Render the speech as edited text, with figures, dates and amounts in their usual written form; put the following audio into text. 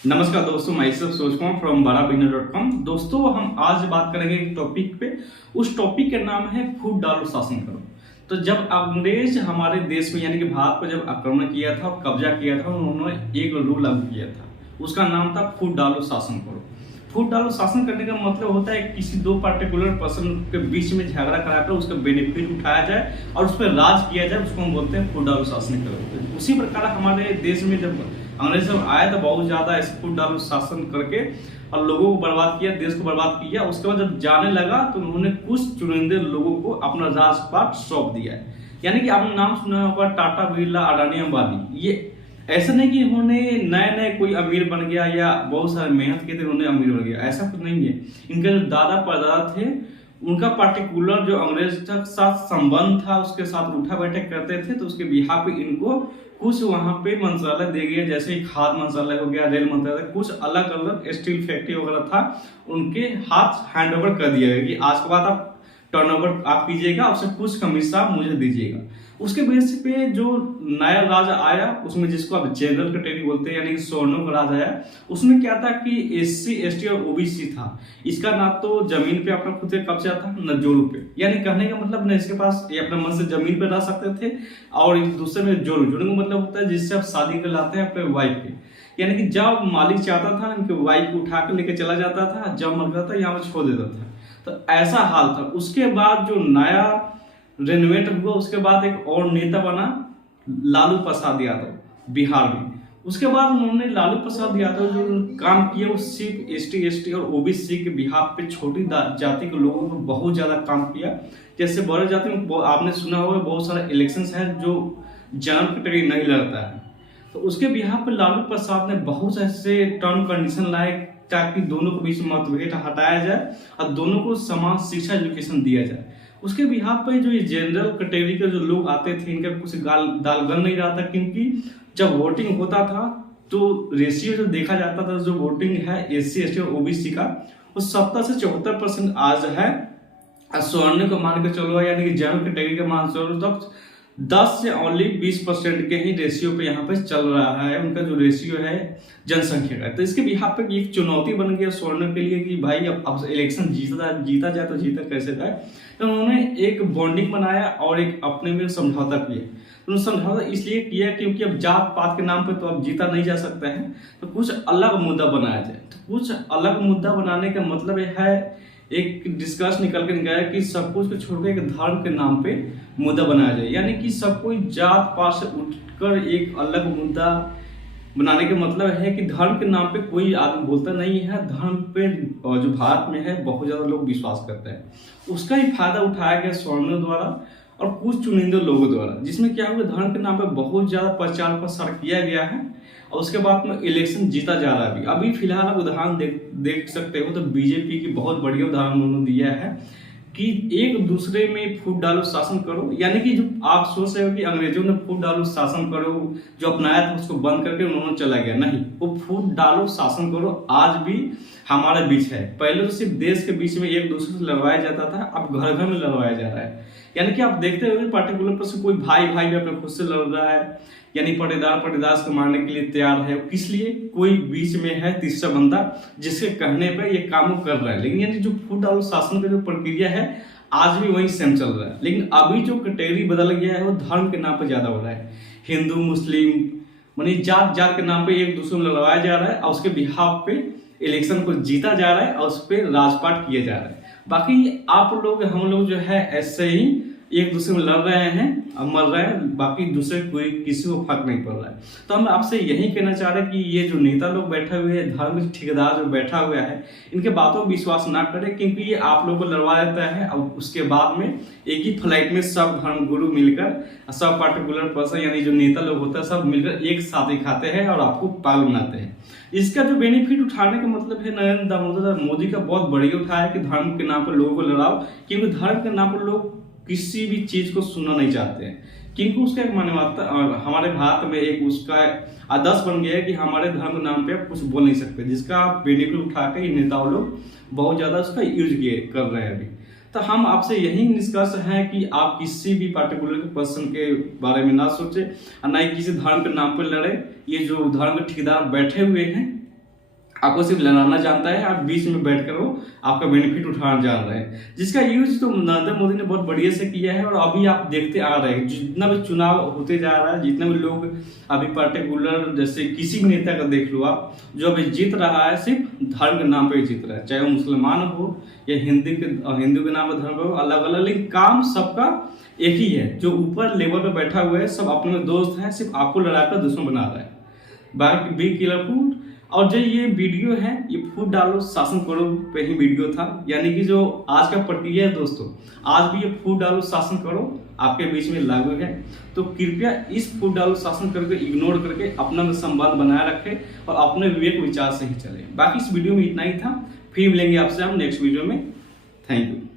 नमस्कार दोस्तों, मैं ईसफ सोचकॉम फ्रॉम barabinar.com। दोस्तों, हम आज बात करेंगे एक टॉपिक पे। उस टॉपिक का नाम है फूट डालो शासन करो। तो जब अंग्रेज हमारे देश में यानी कि भारत पर जब आक्रमण किया था और कब्जा किया था, उन्होंने एक रूल लागू किया था। उसका नाम था फूट डालो शासन करो। फूट डालो शासन करने का मतलब होता है किसी दो पार्टिकुलर पर्सन के बीच में झगड़ा कराकर उसका बेनिफिट उठाया जाए और उस पर राज किया जाए। उसको हम बोलते हैं फूट डालो शासन करो। उसी प्रकार हमारे देश में जब अंग्रेज सब आया तो बहुत ज्यादा इस फूट डालो शासन करके और लोगों को बर्बाद किया, देश को बर्बाद किया। उसके बाद जब जाने लगा तो उन्होंने कुछ चुनिंदे लोगों को अपना राजपाट सौंप दिया है। यानी कि आपने नाम सुना होगा टाटा, बिरला, अडानी, अंबानी। ये ऐसा नहीं कि उन्होंने नए नए कोई अमीर बन गया या बहुत सारे मेहनत किए थे उन्होंने अमीर बन गया, ऐसा कुछ नहीं है। इनके जो दादा परदादा थे उनका पार्टिकुलर जो अंग्रेज के साथ संबंध था, उसके साथ उठा बैठक करते थे, तो उसके बिहार पे इनको कुछ वहां पे मंत्रालय दे गए, जैसे खाद मंत्रालय हो गया, रेल मंत्रालय, कुछ अलग अलग स्टील फैक्ट्री वगैरह था, उनके हाथ हैंड ओवर कर दिया गया कि आज के बाद आप टर्नओवर आप कीजिएगा, उससे कुछ कमीशन मुझे दीजिएगा। उसके बेस पे जो नया राज आया उसमें जिसको आप जनरल कैटेगरी बोलते हैं यानी कि स्वर्णों का राज आया, उसमें क्या था कि एससी, एसटी और ओबीसी था। इसका ना तो जमीन पे अपना खुद का कब्जा था न जोरू पे। यानी कहने का मतलब न इसके पास ये अपने मन से जमीन पे रह सकते थे और एक दूसरे में जोरू का मतलब होता है जिससे आप शादी कर लाते हैं अपने वाइफ के। यानी कि जब मालिक चाहता था इनके वाइफ को उठा कर लेके चला जाता था, जब मर जाता था यहाँ पर छोड़ देता था। तो ऐसा हाल था। उसके बाद जो नया रेनोवेट हुआ, उसके बाद एक और नेता बना लालू प्रसाद यादव बिहार में। उसके बाद उन्होंने लालू प्रसाद यादव जो काम किया वो सिर्फ एसटी, एसटी और ओबीसी के बिहार पे छोटी जाति के लोगों पर बहुत ज्यादा काम किया। जैसे बड़े जाति में आपने सुना होगा बहुत सारे इलेक्शन है जो जनरल कैटेगरी नहीं लड़ता है, तो उसके बिहार पर लालू प्रसाद ने बहुत ऐसे टर्म कंडीशन लाए ताकि दोनों के बीच मतभेद हटाया जाए और दोनों को समान शिक्षा एजुकेशन दिया जाए। उसके बिहार पर जो ये जनरल कैटेगरी के जो लोग आते थे इनका कुछ दालगल नहीं रहा था, क्योंकि जब वोटिंग होता था तो रेशियो जो देखा जाता था, जो वोटिंग है एससी, एसटी और ओबीसी का, वो 70 से 74% आज है। स्वर्ण को मान के चलो यानी कि जनरल कैटेगरी के मान चलो तब 10 से ओनली 20% के ही रेशियो पे यहाँ पे चल रहा है उनका जो रेशियो है जनसंख्या का। तो इसके बिहार पे एक चुनौती बन गया स्वर्ण के लिए कि भाई अब इलेक्शन जीता जाए तो जीता कैसे जाए। तो उन्होंने एक बॉन्डिंग बनाया और एक अपने में समझौता किया। उन्होंने समझौता इसलिए किया क्योंकि अब जात पात के नाम पे तो अब जीता नहीं जा सकता है, तो कुछ अलग मुद्दा बनाया जाए। तो कुछ अलग मुद्दा बनाने का मतलब है एक डिस्कस निकल के निकाला कि सब कुछ को छोड़कर एक धर्म के नाम पे मुद्दा बनाया जाए। यानी कि सब कोई जात पात से उठकर एक अलग मुद्दा बनाने का मतलब है कि धर्म के नाम पे कोई आदमी बोलता नहीं है। धर्म पे जो भारत में है बहुत ज्यादा लोग विश्वास करते हैं, उसका ही फायदा उठाया गया स्वर्णों द्वारा और कुछ चुनिंदे लोगों द्वारा, जिसमें क्या हुआ धर्म के नाम पे बहुत ज्यादा प्रचार प्रसार किया गया है और उसके बाद में इलेक्शन जीता जा रहा है। अभी फिलहाल आप उदाहरण देख सकते हो तो बीजेपी की बहुत बढ़िया उदाहरण उन्होंने दिया है कि एक दूसरे में फूट डालो शासन करो। यानी कि जो आप सोच रहे हो कि अंग्रेजों ने फूट डालो शासन करो जो अपनाया था उसको बंद करके उन्होंने चला गया, नहीं, वो फूट डालो शासन करो आज भी हमारे बीच है। पहले तो सिर्फ देश के बीच में एक दूसरे से लड़वाया जाता था, अब घर घर में लड़वाया जा रहा है। यानी कि आप देखते हो पार्टिकुलर पर्सन कोई भाई भाई भी अपने खुद से लड़ रहा है, यानी पटेदार पटेदार को मारने के लिए तैयार है। किस लिए? कोई बीच में है तीसरा बंदा जिसके कहने पर ये काम कर रहा है। लेकिन यानी जो फूट डालो शासन का जो प्रक्रिया है आज भी वही सेम चल रहा है। लेकिन अभी जो कैटेगरी बदल गया है वो धर्म के नाम पर ज्यादा हो रहा है। हिंदू मुस्लिम मानी जात जात के नाम पे एक दूसरे में लड़वाया जा रहा है और उसके बिहाफ पे इलेक्शन को जीता जा रहा है और उस पर राजपाट किया जा रहा है। बाकी आप लोग हम लोग जो है ऐसे ही एक दूसरे में लड़ रहे हैं और मर रहे हैं, बाकी दूसरे कोई किसी को फर्क नहीं पड़ रहा है। तो हम आपसे यही कहना चाह रहे हैं कि ये जो नेता लोग बैठे हुए हैं, धार्मिक ठेकेदार जो बैठा हुआ है, इनके बातों पर विश्वास ना करें, क्योंकि ये आप लोगों को लड़वा देता है और उसके बाद में एक ही फ्लाइट में सब धर्म गुरु मिलकर सब पार्टिकुलर पर्सन यानी जो नेता लोग होता है सब मिलकर एक साथ ही खाते हैं और आपको पाल बनाते हैं। इसका जो बेनिफिट उठाने का मतलब है नरेंद्र दामोदर मोदी का बहुत बढ़िया उठाया कि धर्म के नाम पर लोगों को लड़ाओ, क्योंकि धर्म के नाम पर लोग किसी भी चीज को सुनना नहीं चाहते हैं, क्योंकि उसका एक मान्यता हमारे भारत में एक उसका आदर्श बन गया है कि हमारे धर्म के नाम पे आप कुछ बोल नहीं सकते, जिसका बेनिफिट उठा के नेताओं लोग बहुत ज्यादा उसका यूज कर रहे हैं अभी। तो हम आपसे यही निष्कर्ष है कि आप किसी भी पार्टिकुलर पर्सन के बारे में ना सोचे और ना ही किसी धर्म के नाम पर लड़े। ये जो धर्म के ठेकेदार बैठे हुए हैं आपको सिर्फ लड़ाना जानता है, आप बीच में बैठकर वो आपका बेनिफिट उठाना जान रहे हैं, जिसका यूज तो नरेंद्र मोदी ने बहुत बढ़िया से किया है। और अभी आप देखते आ रहे हैं जितना भी चुनाव होते जा रहा है, जितने भी लोग अभी पर्टिकुलर जैसे किसी भी नेता का देख लो आप, जो अभी जीत रहा है सिर्फ धर्म के नाम पे जीत रहा है, चाहे वो मुसलमान हो या हिंदू के नाम पर धर्म हो, अलग अलग, लेकिन काम सबका एक ही है। जो ऊपर लेवल पे बैठा हुआ है सब अपने में दोस्त है, सिर्फ आपको लड़ाकर दुश्मन बना रहा है। बाकी बी किलर फूड। और जो ये वीडियो है ये फूड डालो शासन करो पे ही वीडियो था, यानी कि जो आज का प्रक्रिया है दोस्तों, आज भी ये फूड डालो शासन करो आपके बीच में लागू है। तो कृपया इस फूड डालो शासन करके इग्नोर करके अपना में संवाद बनाए रखें और अपने विवेक विचार से ही चले। बाकी इस वीडियो में इतना ही था, फिर मिलेंगे आपसे हम नेक्स्ट वीडियो में। Thank you.